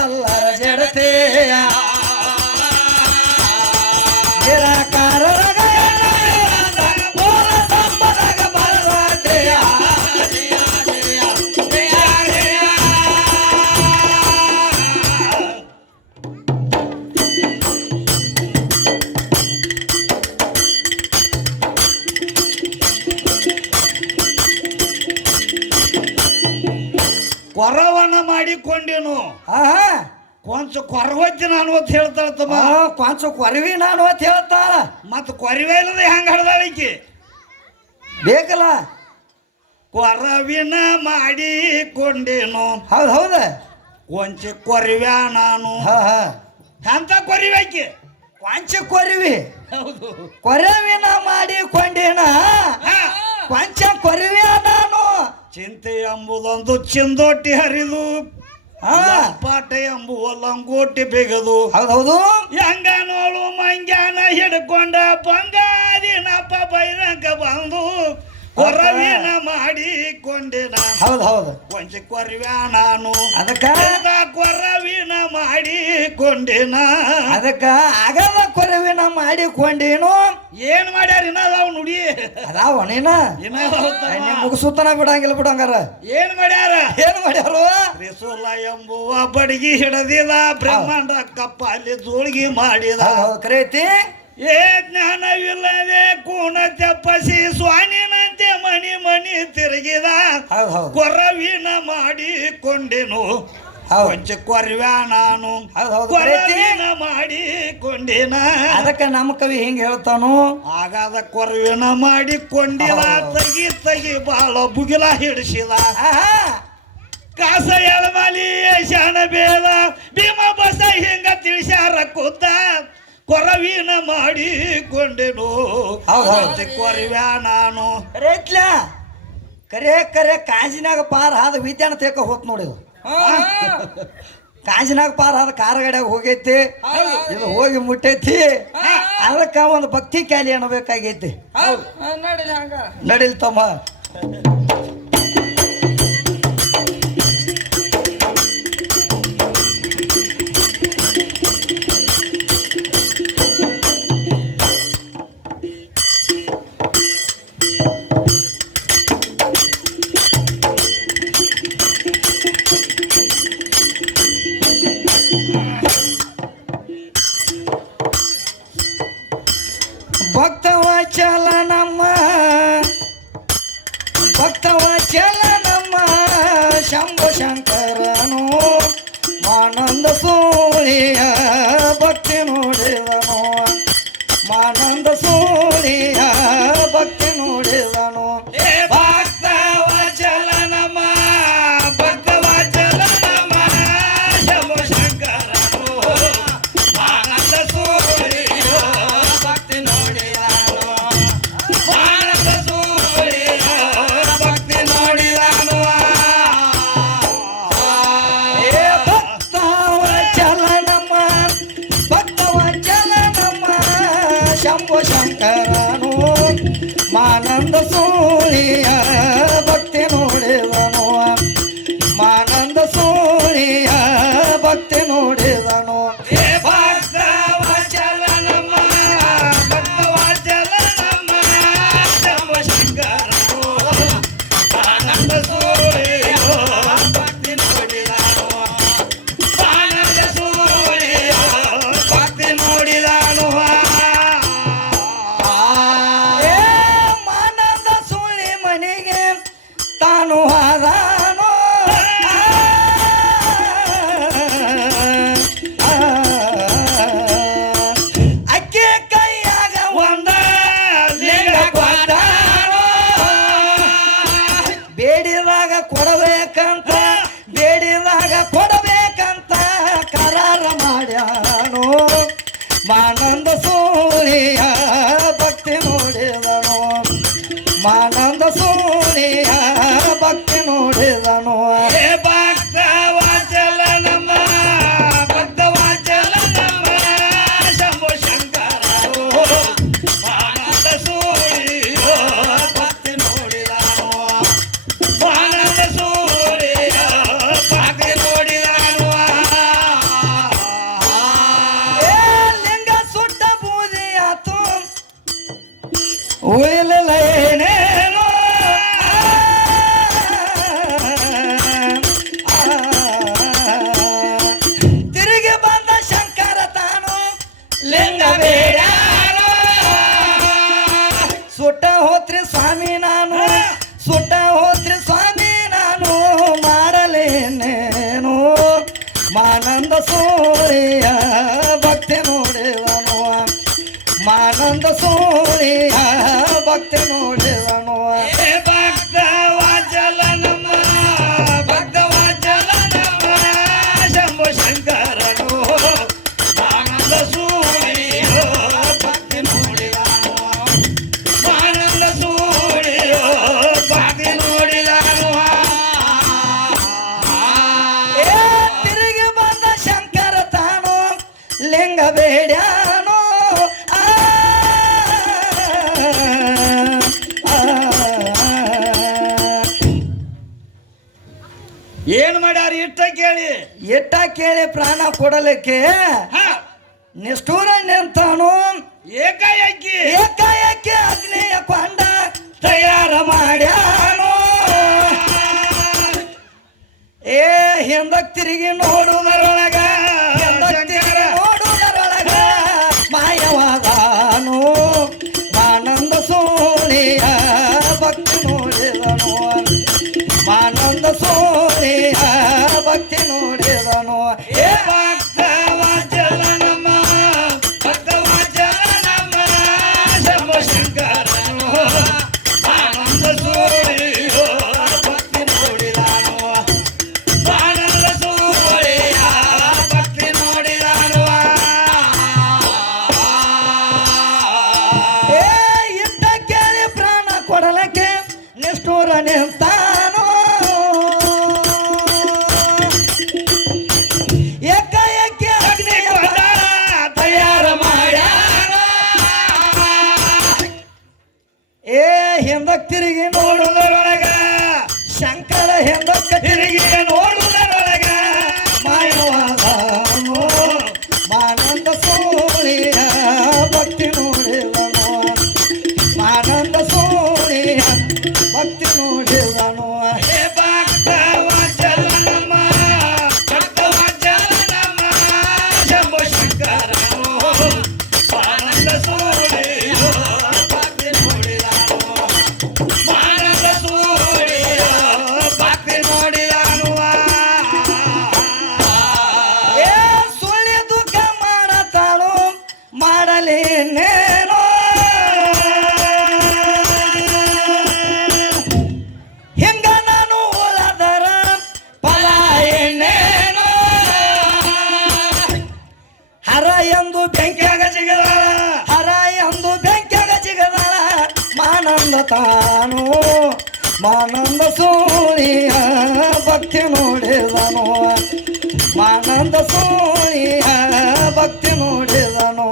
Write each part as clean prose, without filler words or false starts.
ಎಲ್ಲರ ಜಡತೆಯ ನಿರಾಕಾರರಾಗ ಮೂಲ ಸಂಪದಾಗ ಬರುವಂತೆಯ ಕೊರವನ್ನ ಮಾಡಿಕೊಂಡೇನು ಕೊಂಚ ಕೊರವಜ್ಜಿ ನಾನು ಅಂತ ಹೇಳ್ತಾಳ ತಮ್ಮ ಕೊಂಚ ಕೊರವಿ ನಾನು ಅಂತ ಹೇಳ್ತಾಳ ಮತ್ತ ಕೊರವೆ ಇಲ್ಲದೆ ಹೆಂಗ ಹಡ್ದಾಳಿಕಿ ಬೇಕಲ್ಲ ಕೊರವಿನ ಮಾಡಿಕೊಂಡೇನು ಹೌದು ಹೌದ ಕೊಂಚ ಕೊರವ್ಯಾ ನಾನು ಎಂತ ಕೊರಿವಾಕಿ ಕೊಂಚ ಕೊರವಿ ಹೌದು ಕೊರವಿನ ಮಾಡಿಕೊಂಡೇನ ಕೊಂಚ ಕೊರವ್ಯ ನಾನು ಚಿಂತೆ ಎಂಬುದೊಂದು ಚಿಂದೋಟಿ ಹರಿದು ಪಾಠ ಎಂಬುವ ಲಂಗೋಟಿ ಬೆಗದು ಹೌದೌದು ಹೆಂಗನೋಳು ಮಂಗ್ಯಾನ ಹಿಡ್ಕೊಂಡ ಬಂಗಾರಿನಪ್ಪ ಬೈರಂಗ ಬಂದು ಕೊರವಿನ ಮಾಡಿಕೊಂಡೆನ ಹೌದು ಹೌದು ಕೊಂಚ ಕೊರವ್ಯಾ ನಾನು ಅದಕ್ಕ ಕೊರವಿನ ಮಾಡಿಕೊಂಡೆನ ಅದಕ್ಕ ಆಗದ ಕೊರವಿನ ಮಾಡಿಕೊಂಡೇನು ಏನ್ ಮಾಡ್ಯಾರ ಇನ್ನಾವ್ ನುಡಿ ಅದಾವ ನೀನ ಮುಗಿಸುತ್ತಾನ ಬಿಡಂಗಿಲ್ಲ ಬಿಡಂಗಾರ ಏನ್ ಮಾಡ್ಯಾರ ಏನ್ ಮಾಡ್ಯಾರು ತ್ರಿಶೂಲ ಎಂಬುವ ಬಡಗಿ ಹಿಡದಿದ ಬ್ರಹ್ಮಾಂಡ ಕಪ್ಪಲ್ಲಿ ಜೋಳಿಗೆ ಮಾಡಿದ ಕರೇತಿ ಏ ಜ್ಞಾನವಿಲ್ಲದೆ ಕೂಣ ತಪ್ಪಸಿ ಸ್ವಾನಿನಂತೆ ಮನಿ ಮನಿ ತಿರುಗಿದ ಕೊರವಿನ ಮಾಡಿಕೊಂಡೆನು ಕೊಂಚ ಕೊರವ್ಯಾ ನಾನು ಕೊರವಿನ ಮಾಡಿಕೊಂಡೆನ ಅದಕ್ಕೆ ನಮ್ಮ ಕವಿ ಹಿಂಗ ಹೇಳ್ತಾನು ಆಗಾದ ಕೊರವಿನ ಮಾಡಿಕೊಂಡಿಲ್ಲ ತಗಿ ತಗಿ ಬಾಳ ಬುಗಿಲ ಹಿಡಿಸಿದ ಕಾಸ ಎಳಮಲಿ ಶಾಣ ಬೇದ ಭೀಮ ಬಸ ಹಿಂಗ ತಿಳಿಸ್ಯಾರ ಕೂತ ಕೊರವಿನ ಮಾಡಿಕೊಂಡೆನು ಕೊರವ್ಯಾ ನಾನು ರೇತ್ಲ ಕರೆ ಕರೆ ಕಾಂಜಿನಾಗ ಪಾರ ಆದ ವಿದ್ಯಾನ ತೇಕ ಹೋತ್ ನೋಡಿದು ಕಾಂಜಿನಾಗ ಪಾರ ಆದ ಕಾರಗಡ್ಯಾಗ ಹೋಗೈತಿ ಇದು ಹೋಗಿ ಮುಟ್ಟೈತಿ ಅದಕ್ಕ ಒಂದು ಭಕ್ತಿ ಕ್ಯಾಲಿ ಅನ್ನಬೇಕಾಗೈತಿ ನಡಿಲ್ ತಮ್ಮ ಭಕ್ತವಚಲ ನಮ್ಮ ಶಂಭು ಶಂಕರನು ಮಾನಂದ ಸೂಳಿಯ ಭಕ್ತಿ ನೋಡಿದನು ಮಾನಂದ ಸೂಳಿಯ ಭಕ್ತಿ ನೋಡಿದನು ಭಕ್ತವಚಲ ನಮ್ಮ ಭಕ್ತವಚಲ ನಮ್ಮ ಶಂಭು ಶಂಕರನು ಮಾನಂದ ಸೂಳಿಯ ಭಕ್ತಿ ನೋಡಿದನು ಮಾನಂದ ಸೂಳಿಯ ಭಕ್ತಿ ನೋಡಿದನು ಮಾನಂದ ಸೂರ್ಯ ಭಕ್ತಿ ನೋಡಿದನು ಮಾನಂದ ಸೂರ್ಯ ಭಕ್ತಿ ನೋಡಿದನು ಭಕ್ತವಾಚಲ ನಮ್ಮ ಭಕ್ತವಾಚಲ ನಮ್ಮ ಶಂಭು ಶಂಕರನು ಆನಂದ ಸೂರ್ಯ ಭಕ್ತಿ ನೋಡಿದನು ಆನಂದ ಸೂರ್ಯ ಭಕ್ತಿ ನೋಡಿದನು ತಿರುಗಿ ಬಂದ ಶಂಕರ ತಾನು ಲಿಂಗ ಬೇಡ್ಯಾನು ಏನ್ ಮಾಡ್ಯಾರ ಇಟ್ಟ ಕೇಳಿ ಪ್ರಾಣ ಕೊಡಲಿಕ್ಕೆ ನಿಷ್ಠೂರ ನಿಂತಾನು ಏಕಾಏಕಿ ಅಗ್ನಿಯ ಕೊಂಡ ತಯಾರ ಮಾಡ್ಯಾನು ಹಿಂದಕ್ ತಿರುಗಿ ನೋಡುವುದರೊಳಗ ಮಾಯವಾದಾನು ಮಾನಂದ ಸೋಳಿಯ ಭಕ್ತಿ ನೋಡಿದನು ಮಾನಂದ ಸೋಳಿಯ ಭಕ್ತಿ ನೋಡಿದನು ಭಕ್ತವಾಚಲ ನಮ್ಮ ಭಕ್ತವಾಚಲ ನಮ್ಮ ಶಂಭು ಶಂಕರನು ಆನಂದ ಸೂರ್ಯ ಭಕ್ತಿ ನೋಡಿದನು ಆನಂದ ಸೂರ್ಯ ಭಕ್ತಿ ನೋಡಿದನು ಇಟ್ಟ ಕೇಳಿ ಪ್ರಾಣ ಕೊಡಲಕ್ಕೆ ನಿಷ್ಠೂರ ನಿಂತಾನು ಏಕಾಏಕಿ ಅಗ್ನಿಯ ಕೊಂಡ ತಯಾರ ಮಾಡ್ಯಾನ ಹಿಂದಕ್ ತಿರುಗಿ ನೋಡುವುದರೊಳಗ ಶಂಕರ ಹಿಂದಕ್ಕ ತಿರುಗಿ ನೋಡುವುದರೊಳಗ ಮಾಯವಾದನು ಮಾನಂದ ಸೂರ್ಯ ಭಕ್ತಿ ನೋಡಿದನು ಮಾನಂದ ಸೂರ್ಯ ಭಕ್ತಿ ನೋಡಿದನು ಭಕ್ತವಾಚಲ ನಮ್ಮ ಭಕ್ತವಾಚಲ ನಮ್ಮ ಶಂಭು ಶಂಕರನು ಆನಂದ ಸೂರ್ಯ ಭಕ್ತಿ ನೋಡಿದನು ಆನಂದ ಸೂರ್ಯ ಭಕ್ತಿ ನೋಡಿದನು ಸುಳ್ಳಿ ದುಃಖ ಮಾಡತಾಳು ಮಾಡಲೇನೇನೋ ಹಿಂಗ ನಾನು ಉಳದರ ಫಲ ಏನೇನೋ ಹರ ಎಂದು ಬೆಂಕಿಯಾಗ ಜಿಗದಾಳ ಹರ ಎಂದು ಬೆಂಕಿಯಾಗ ಜಿಗದಾಳ ಮಾನಂದ ತಾನು ಮಾನಂದ ಸೂರ್ಯ ಭಕ್ತಿ ನೋಡಿದನು ಮಾನಂದ ಸೂರ್ಯ ಭಕ್ತಿ ನೋಡಿದನು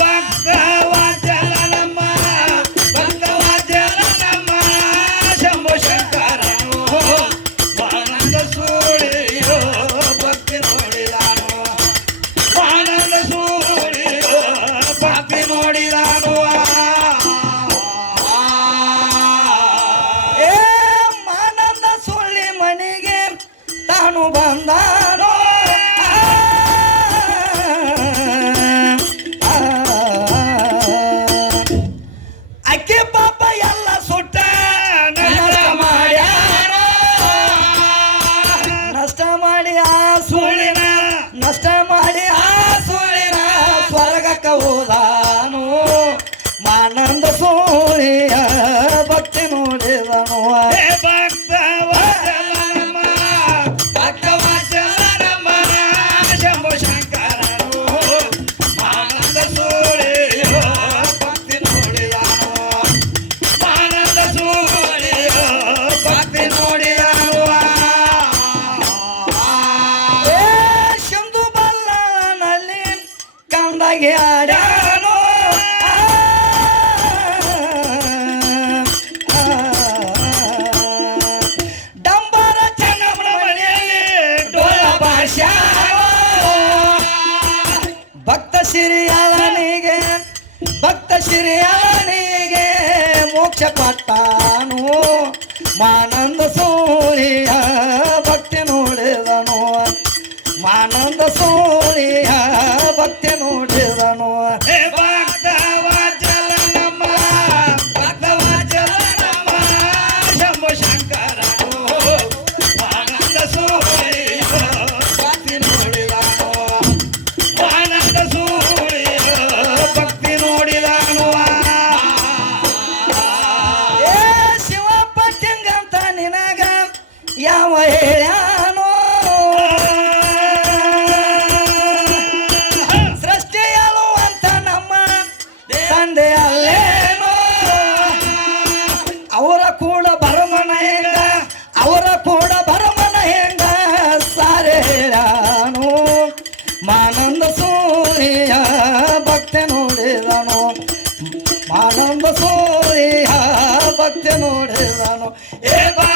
ಭಕ್ತವಾಚಲ ನಮ್ಮ ಭಕ್ತವಾಚಲ ನಮ್ಮ ಶಂಭು ಶಂಕರನು ಆನಂದ ಸೂರ್ಯ ಭಕ್ತಿ ನೋಡಿದನು ಆನಂದ ಸೂರ್ಯ ಭಕ್ತಿ ನೋಡಿದನು ಮಾನಂದ ಸುಳ್ಳಿ ಮನೆಗೆ ತಾನು ಬಂದಾನೋ ಅಕ್ಕಿ ಪಾಪ ಎಲ್ಲ ಸುಟ್ಟ ನಷ್ಟ ಮಾಡ್ಯಾರ ನಷ್ಟ ಮಾಡಿ ಆ ಸುಳ್ಳಿನ ನಷ್ಟ ಮಾಡಿ ಆ ಸುಳ್ಳಿನ ಸ್ವರ್ಗಕ್ಕ ಹೋದಾನು ಮಾನಂದ ಸೂರ್ಯ ಭಕ್ತಿ ನೋಡಿದನು ಭಕ್ತವಾಚಲ ನಮ್ಮ ಭಕ್ತವಾಚಲ ನಮ್ಮ ಶಂಭು ಶಂಕರನು ಆನಂದ ಸೂರ್ಯ ಭಕ್ತಿ ನೋಡಿದನು ಆನಂದ ಸೂರ್ಯ ಭಕ್ತಿ ನೋಡಿದನು ಶಂದು ಬಲ್ಲನಲ್ಲಿ ಕಂದಾಗಿ ಆಡ್ಯಾನು ಡಂಬರ ಚೆನ್ನಮ್ಮನ ಮನೆಯಲ್ಲಿ ಡೋಲ ಭಾಷಾನು ಭಕ್ತ ಶ್ರೀಯಾಳನಿಗೆ ಮೋಕ್ಷ ಕೊಟ್ಟಾನು ಮಾನಂದ ಸೂರ್ಯ ಭಕ್ತಿ ನೋಡಿದನು ಮಾನಂದ ಸೂರ್ಯ ಭಕ್ತಿ ನೋಡಿದನು ಭಕ್ತವಾಚಲ ನಮ್ಮ ಭಕ್ತವಾಚಲ ನಮ್ಮ ಶಂಭು ಶಂಕರನು ಆನಂದ ಸೂರ್ಯ ಭಕ್ತಿ ನೋಡಿದನು ಮತ್ತೆ ನೋಡಿದನು ಏ ಬಾ